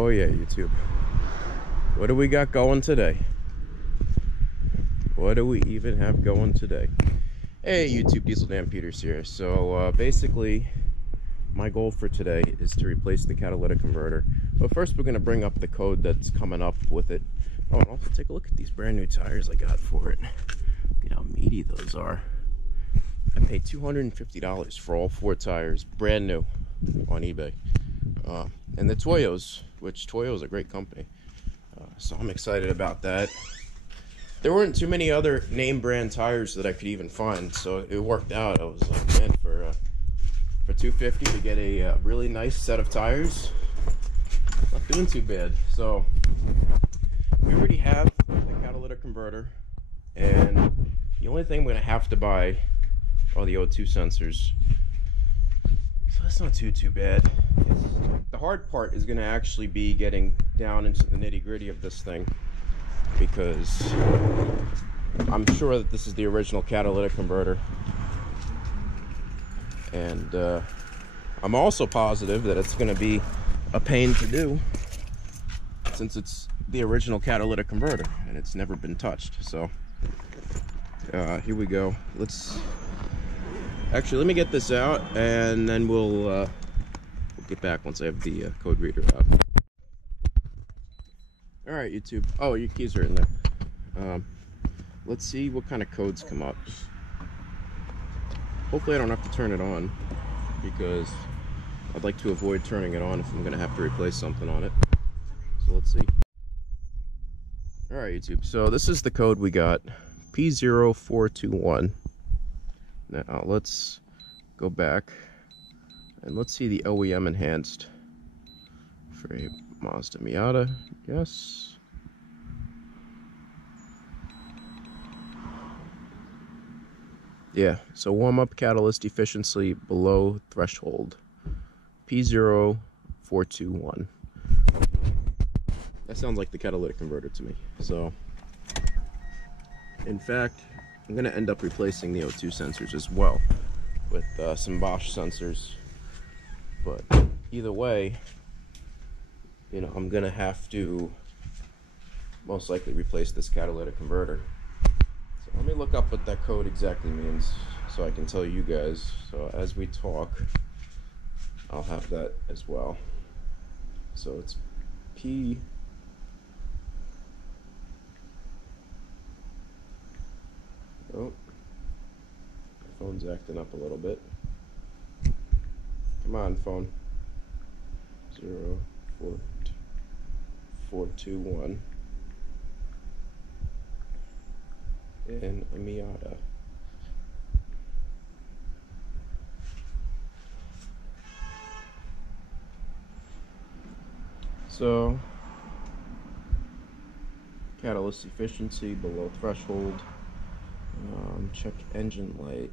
Oh yeah, YouTube. What do we got going today? What do we even have going today? Hey YouTube, Diesel Dan Peters here. So basically, my goal for today is to replace the catalytic converter. But first we're going to bring up the code that's coming up with it. Oh, and also take a look at these brand new tires I got for it. Look at how meaty those are. I paid $250 for all 4 tires, brand new, on eBay. And the Toyos, which Toyo's a great company. So I'm excited about that. There weren't too many other name brand tires that I could even find, so it worked out. I was like, man, for $250 to get a really nice set of tires, not doing too bad. So we already have the catalytic converter, and the only thing I'm going to have to buy are the O2 sensors. So that's not too bad. The hard part is going to actually be getting down into the nitty-gritty of this thing, because I'm sure that this is the original catalytic converter, and I'm also positive that it's going to be a pain to do, since it's the original catalytic converter and it's never been touched. So here we go. Actually, let me get this out, and then we'll get back once I have the code reader out. Alright, YouTube. Oh, your keys are in there. Let's see what kind of codes come up. Hopefully I don't have to turn it on, because I'd like to avoid turning it on if I'm going to have to replace something on it. So let's see. Alright, YouTube. So this is the code we got. P0421. Now let's go back and let's see the OEM enhanced for a Mazda Miata. Yes. Yeah, so warm up catalyst efficiency below threshold. P0421. That sounds like the catalytic converter to me. So, in fact, I'm going to end up replacing the O2 sensors as well with some Bosch sensors. But either way, you know, I'm going to have to most likely replace this catalytic converter. So let me look up what that code exactly means so I can tell you guys. So as we talk, I'll have that as well. So it's P... Oh, my phone's acting up a little bit. Come on, phone. 0421 in a Miata. So, catalyst efficiency below threshold. Check engine light.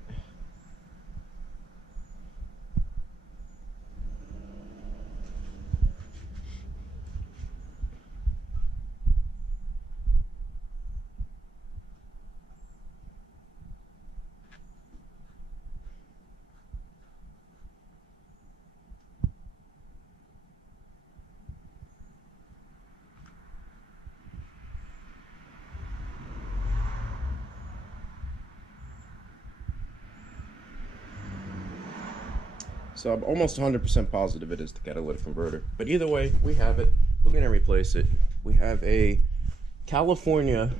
So I'm almost 100% positive it is the catalytic converter. But either way, we have it. We're going to replace it. We have a California,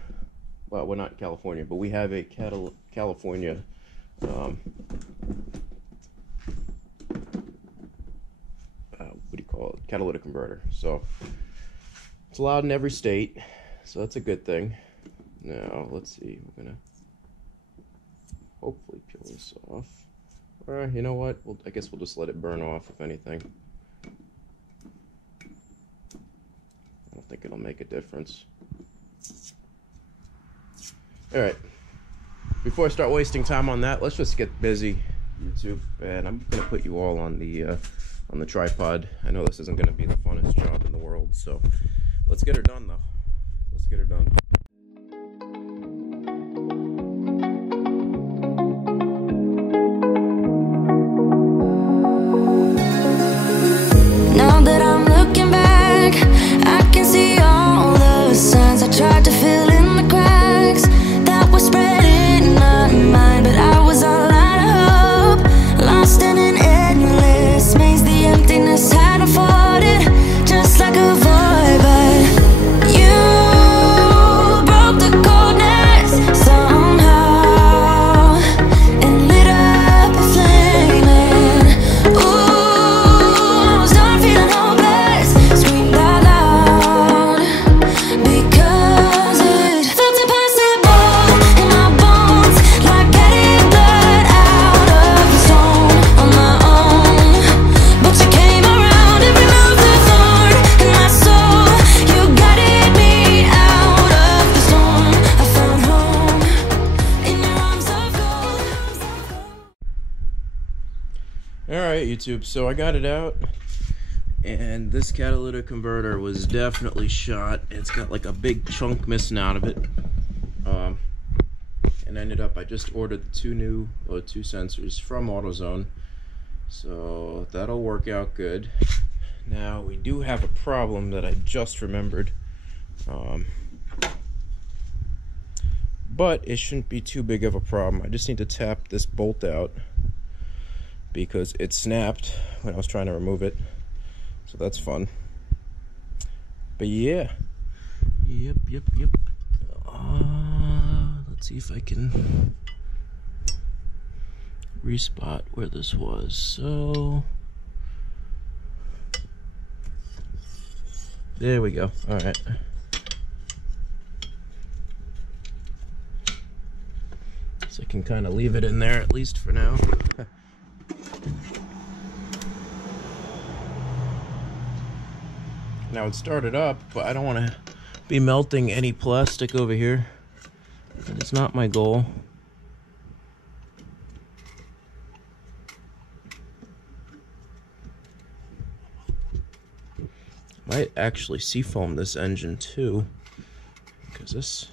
well, we're not California, but we have a California what do you call it? Catalytic converter. So it's allowed in every state, so that's a good thing. Now, let's see. We're going to hopefully peel this off. You know what? I guess we'll just let it burn off, if anything. I don't think it'll make a difference. Alright. Before I start wasting time on that, let's just get busy, YouTube. And I'm going to put you all on the tripod. I know this isn't going to be the funnest job in the world, so let's get her done, though. Let's get her done. Now that I'm looking back, YouTube, so I got it out, and this catalytic converter was definitely shot. It's got like a big chunk missing out of it. And ended up, I just ordered the two sensors from AutoZone, so that'll work out good. Now we do have a problem that I just remembered, but it shouldn't be too big of a problem. I just need to tap this bolt out because it snapped when I was trying to remove it, so that's fun. But yeah, yep. Let's see if I can respot where this was. So there we go. All right. So I can kind of leave it in there at least for now. Now it started up, but I don't want to be melting any plastic over here. It's not my goal. Might actually seafoam this engine too, because this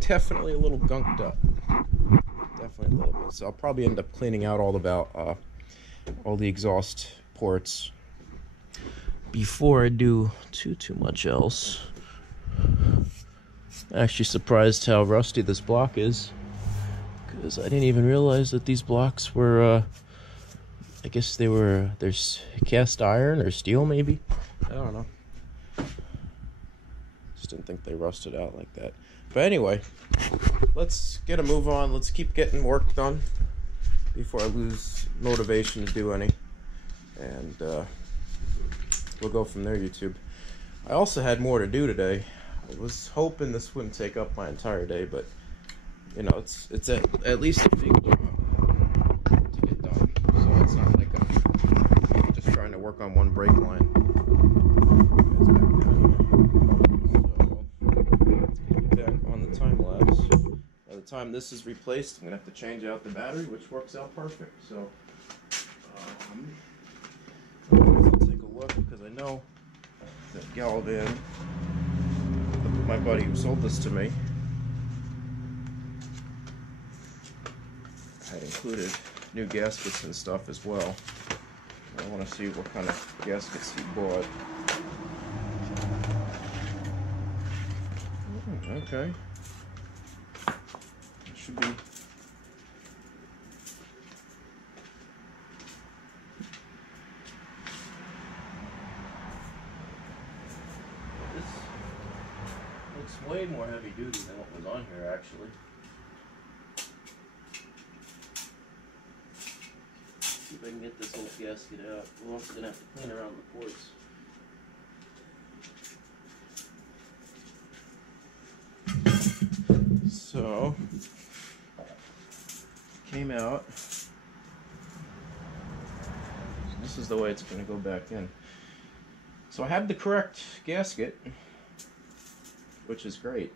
definitely a little gunked up. Definitely a little bit. So I'll probably end up cleaning out all the exhaust ports before I do too much else. Actually surprised how rusty this block is, because I didn't even realize that these blocks were I guess there's cast iron or steel maybe, I don't know. Just didn't think they rusted out like that. But anyway, let's get a move on. Let's keep getting work done before I lose motivation to do any, and we'll go from there, YouTube. I also had more to do today. I was hoping this wouldn't take up my entire day, but you know, it's at least a big job to get done. So it's not like I'm just trying to work on one brake line. So get back on the time lapse. By the time this is replaced, I'm gonna have to change out the battery, which works out perfect. So I'll take a look, because I know that Galvan, my buddy who sold this to me, had included new gaskets and stuff as well. I want to see what kind of gaskets he bought. Okay. It should be. It's way more heavy duty than what was on here, actually. See if I can get this whole gasket out. We're also gonna have to clean around the ports. So, came out. This is the way it's gonna go back in. So I have the correct gasket, which is great.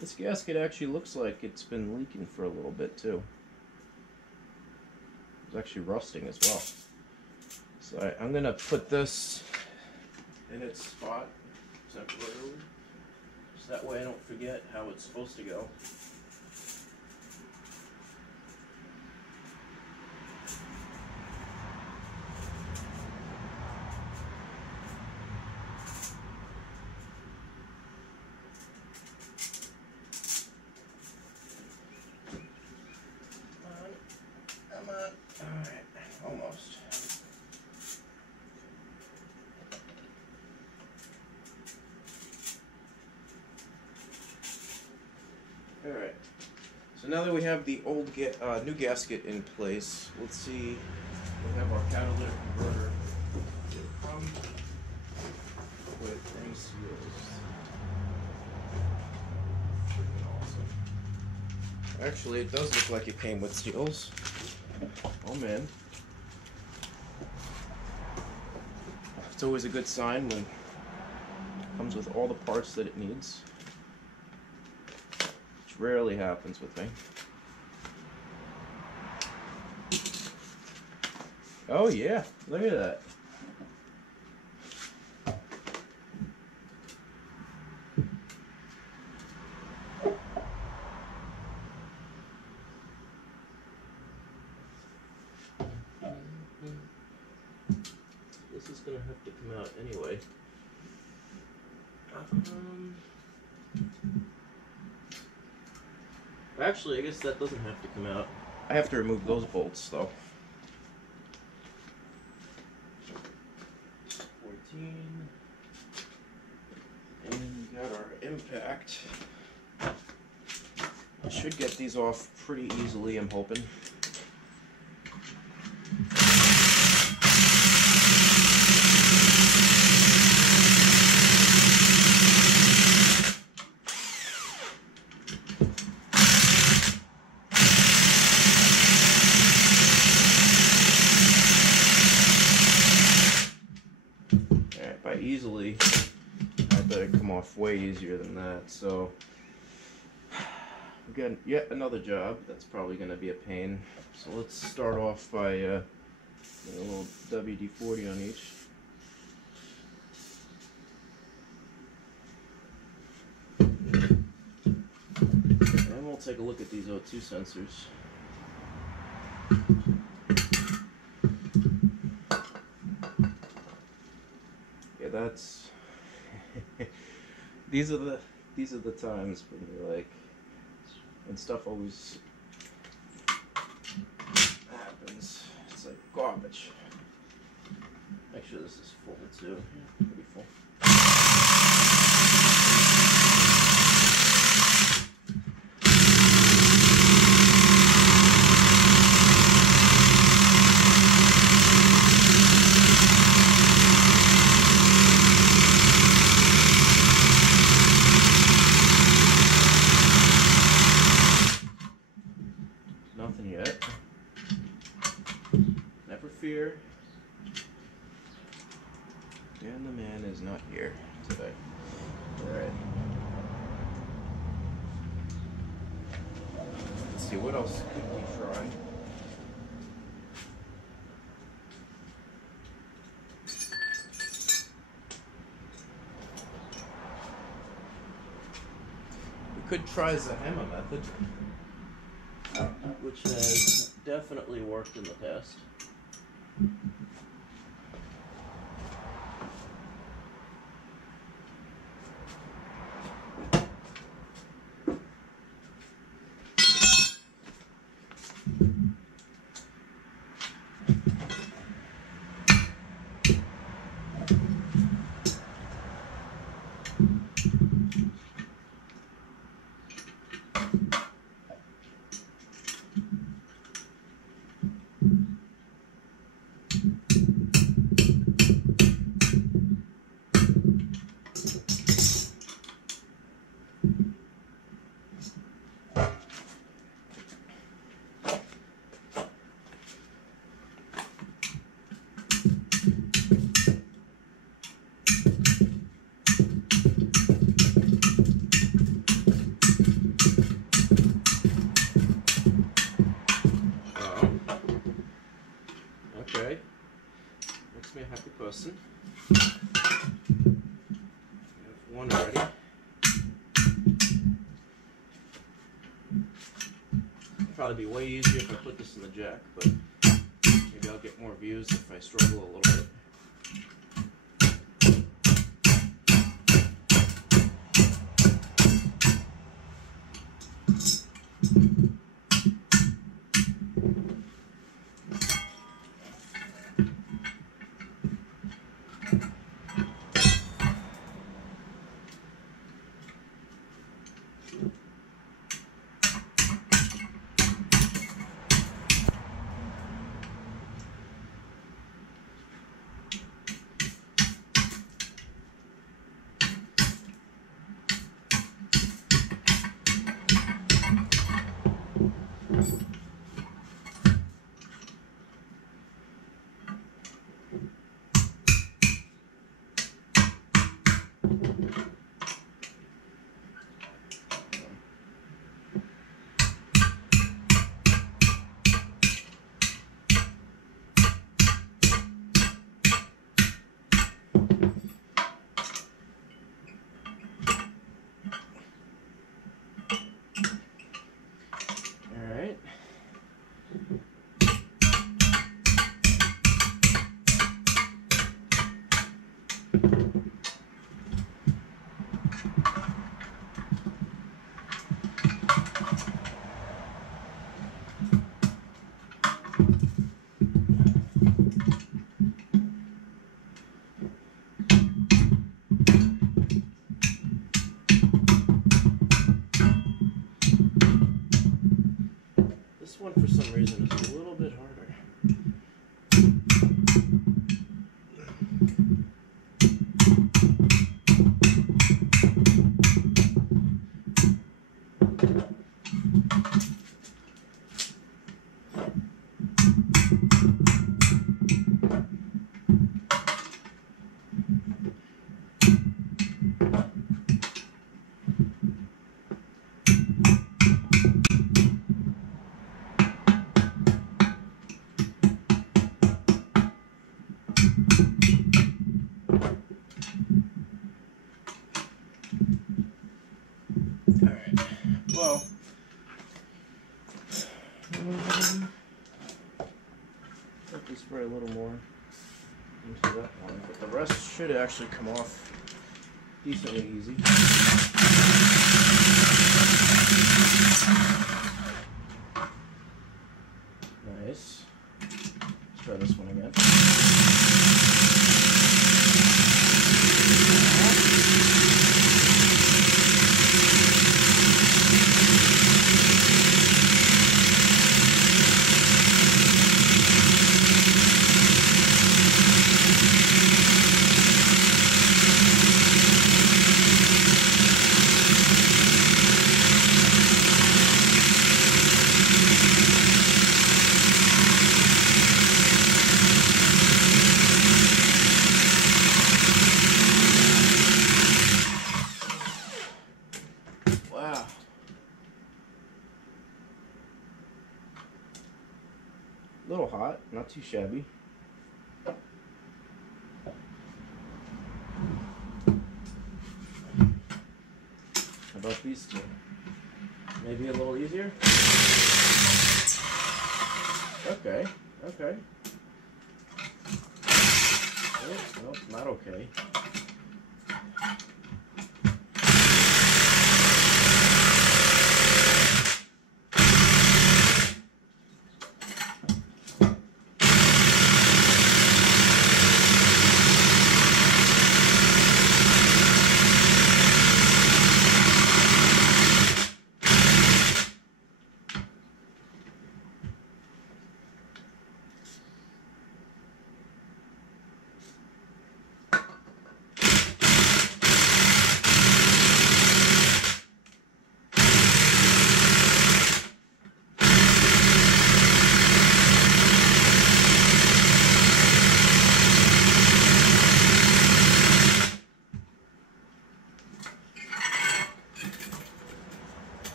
This gasket actually looks like it's been leaking for a little bit too. It's actually rusting as well. So I'm gonna put this in its spot temporarily, so that way I don't forget how it's supposed to go. Alright, almost. Alright, so now that we have the new gasket in place, let's see, we have our catalytic converter from with any seals. Freaking awesome. Actually, it does look like it came with seals. Oh man. It's always a good sign when it comes with all the parts that it needs. which rarely happens with me. Oh yeah, look at that. This is gonna have to come out anyway. Actually, I guess that doesn't have to come out. I have to remove those bolts though. 14. And we got our impact. I should get these off pretty easily, I'm hoping. By easily, I better come off way easier than that. So, again, yet another job that's probably going to be a pain. So let's start off by a little WD-40 on each. And we'll take a look at these O2 sensors. That's these are the times when you're like, and stuff always happens. It's like garbage. Actually, this is full too. Yeah, pretty full. Nothing yet. Never fear. And the man is not here today. Alright. Let's see, what else could we try? We could try the hammer method, which has definitely worked in the past. Okay, makes me a happy person. We have one already. It'd probably be way easier if I put this in the jack, but maybe I'll get more views if I struggle a little bit. This one, for some reason, is a little bit harder. Well, let me spray a little more into that one, but the rest should actually come off decently easy. Nice. Let's try this one again. Wow. A little hot, not too shabby. How about these two? Maybe a little easier? Okay, okay. Oh, nope, not okay.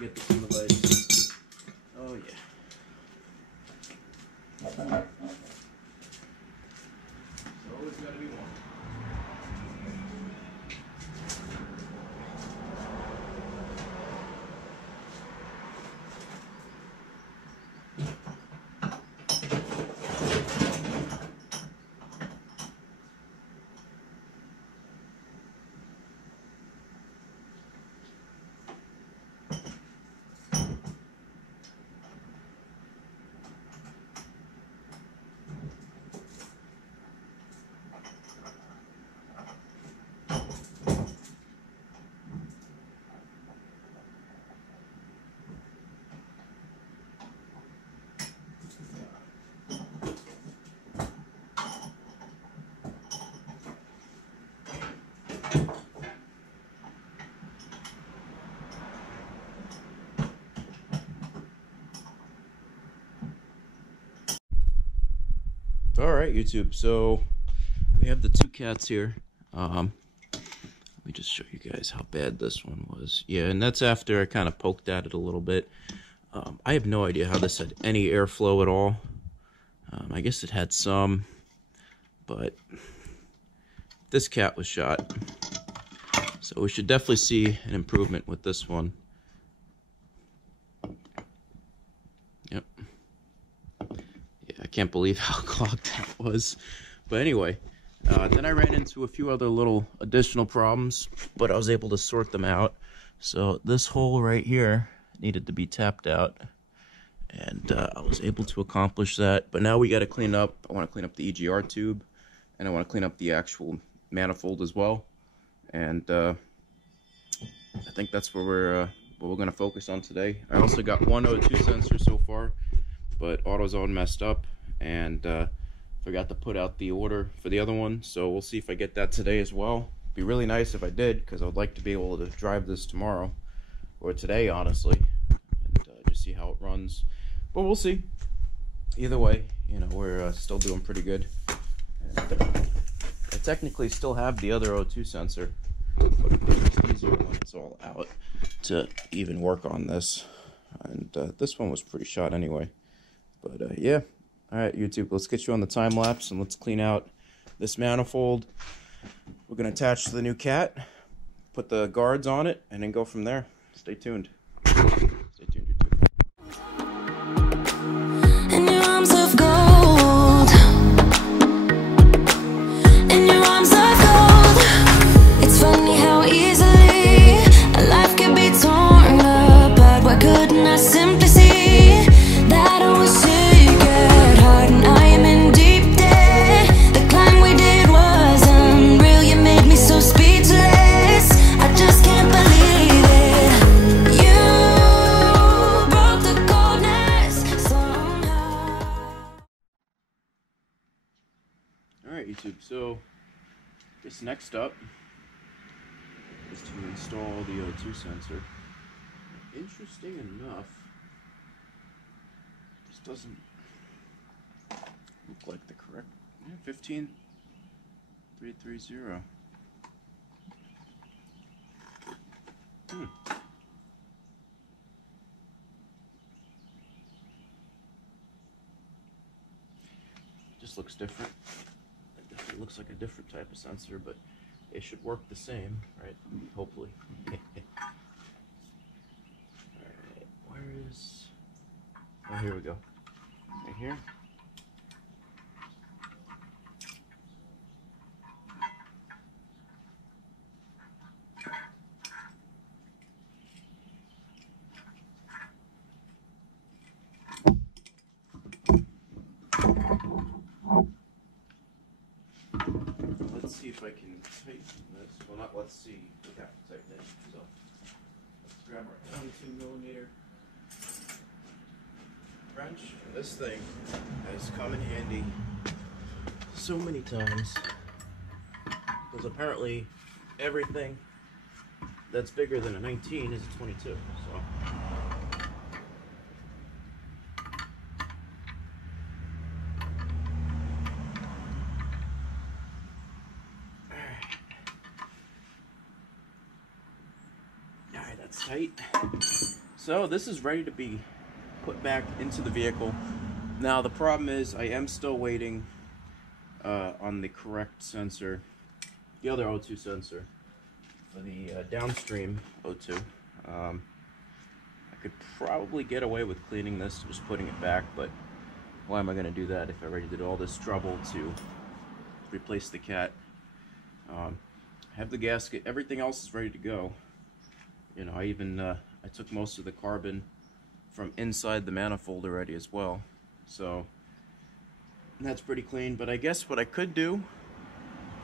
get the single lights. Oh yeah. There's always got to be one. Alright, YouTube, so we have the two cats here. Let me just show you guys how bad this one was. Yeah, and that's after I kind of poked at it a little bit. I have no idea how this had any airflow at all. I guess it had some, but this cat was shot. So we should definitely see an improvement with this one. Yep. I can't believe how clogged that was. But anyway, then I ran into a few other little additional problems, but I was able to sort them out. So this hole right here needed to be tapped out, and I was able to accomplish that. But now we got to clean up. I want to clean up the EGR tube, and I want to clean up the actual manifold as well. And I think that's where we're going to focus on today. I also got one O2 sensor so far, but AutoZone messed up and forgot to put out the order for the other one, so we'll see if I get that today as well. It'd be really nice if I did, because I would like to be able to drive this tomorrow, or today honestly, and just see how it runs. But we'll see. Either way, you know, we're still doing pretty good. And, I technically still have the other O2 sensor, but it's easier when it's all out to even work on this. And this one was pretty shot anyway. But yeah, alright YouTube, let's get you on the time lapse and let's clean out this manifold. We're going to attach to the new cat, put the guards on it, and then go from there. Stay tuned. Stay tuned, YouTube. In your arms of gold, in your arms of gold. It's funny how easily a life can be torn apart. Why couldn't I simply see that I was sick at heart and I am in deep debt? The climb we did was unreal. You made me so speechless. I just can't believe it. You broke the coldness somehow. Alright YouTube, so this next up is to install the O2 sensor. Interesting enough, this doesn't look like the correct 15330. Just looks different. It definitely looks like a different type of sensor, but it should work the same, right? Hopefully. Alright, where is... Oh, here we go. Right here. Let's see if I can tighten this. Well, not let's see. We have to tighten it. So let's grab our 22mm wrench. This thing has come in handy so many times, because apparently everything that's bigger than a 19 is a 22. So. Alright, that's tight. So this is ready to be put back into the vehicle. Now the problem is I am still waiting on the correct sensor, the other O2 sensor for the downstream O2. I could probably get away with cleaning this, just putting it back, but why am I going to do that if I already did all this trouble to replace the cat? I have the gasket, everything else is ready to go. You know, I even I took most of the carbon from inside the manifold already as well, so that's pretty clean. But I guess what I could do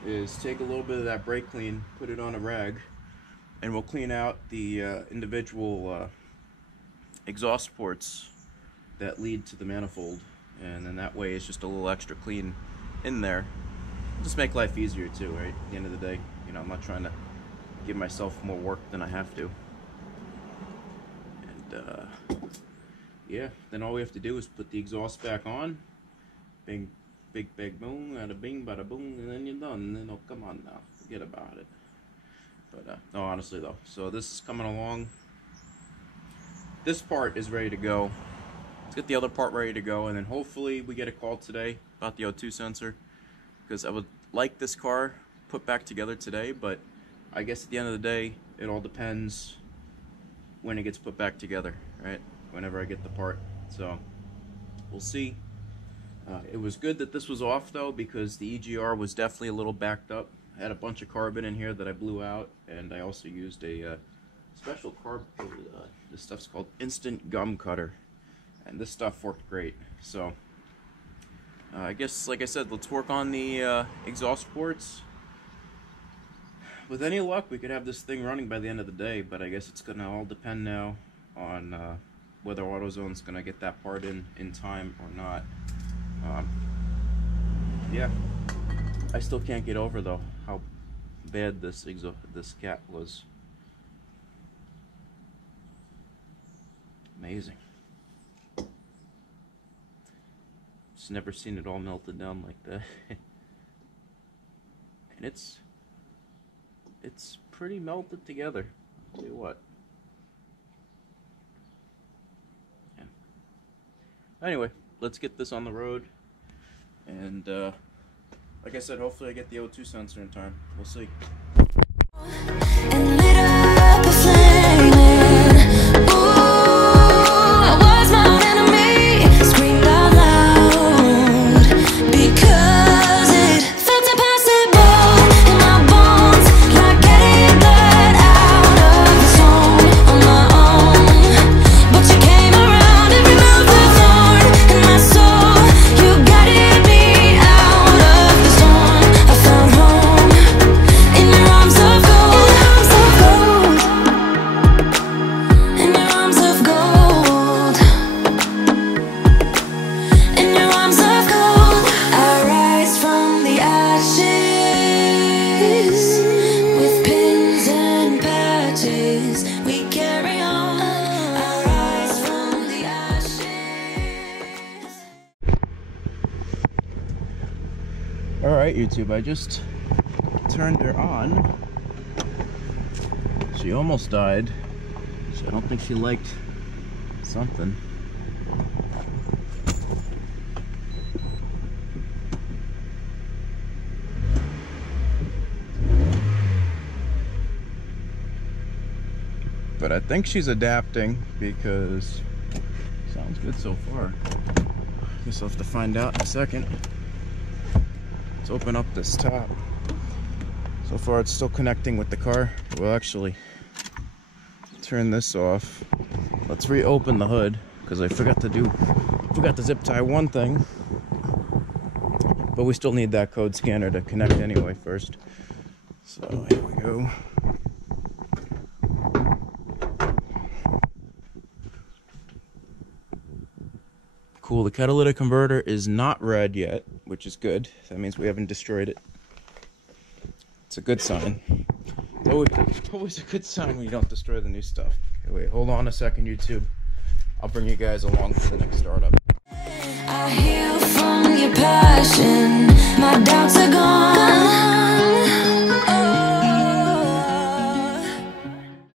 is take a little bit of that brake clean, put it on a rag, and we'll clean out the individual exhaust ports that lead to the manifold, and then that way it's just a little extra clean in there. Just make life easier too, right? At the end of the day, you know, I'm not trying to give myself more work than I have to. And yeah, then all we have to do is put the exhaust back on. Bing, big, big boom, bada bing, bada boom, and then you're done. And then, oh, come on now, forget about it. But no, honestly though, so this is coming along. This part is ready to go. Let's get the other part ready to go, and then hopefully we get a call today about the O2 sensor, because I would like this car put back together today, but I guess at the end of the day, it all depends when it gets put back together, right? Whenever I get the part. So we'll see. It was good that this was off though, because the EGR was definitely a little backed up. I had a bunch of carbon in here that I blew out, and I also used a special this stuff's called instant gum cutter, and this stuff worked great. So I guess, like I said, let's work on the exhaust ports. With any luck, we could have this thing running by the end of the day, but I guess it's gonna all depend now on whether AutoZone's gonna get that part in time or not. Yeah, I still can't get over though how bad this cat was. Amazing. Just never seen it all melted down like that. And it's pretty melted together. I'll tell you what. Yeah. Anyway, let's get this on the road, and like I said, hopefully I get the O2 sensor in time. We'll see. And lit up a flame. Ooh, I was my own enemy. Screamed out loud because it felt impossible in my bones, like getting blood out of the stone on my own. But you came around and removed the thorn in my soul. You guided me out of the storm. I found home in your arms of gold. In your arms of gold. In your arms of gold. I rise from the ashes with pins and patches. We carry on. I rise from the ashes. Alright, YouTube, I just turned her on. She almost died. So I don't think she liked something. But I think she's adapting, because sounds good so far. Guess I'll have to find out in a second. Let's open up this top. So far it's still connecting with the car. We'll actually turn this off. Let's reopen the hood, because I forgot to zip tie one thing. But we still need that code scanner to connect anyway first. So here we go. Cool, the catalytic converter is not red yet, which is good. That means we haven't destroyed it. It's a good sign. Always a good sign when you don't destroy the new stuff. Okay, wait, hold on a second, YouTube. I'll bring you guys along for the next startup. I heal from your passion. My doubts are gone.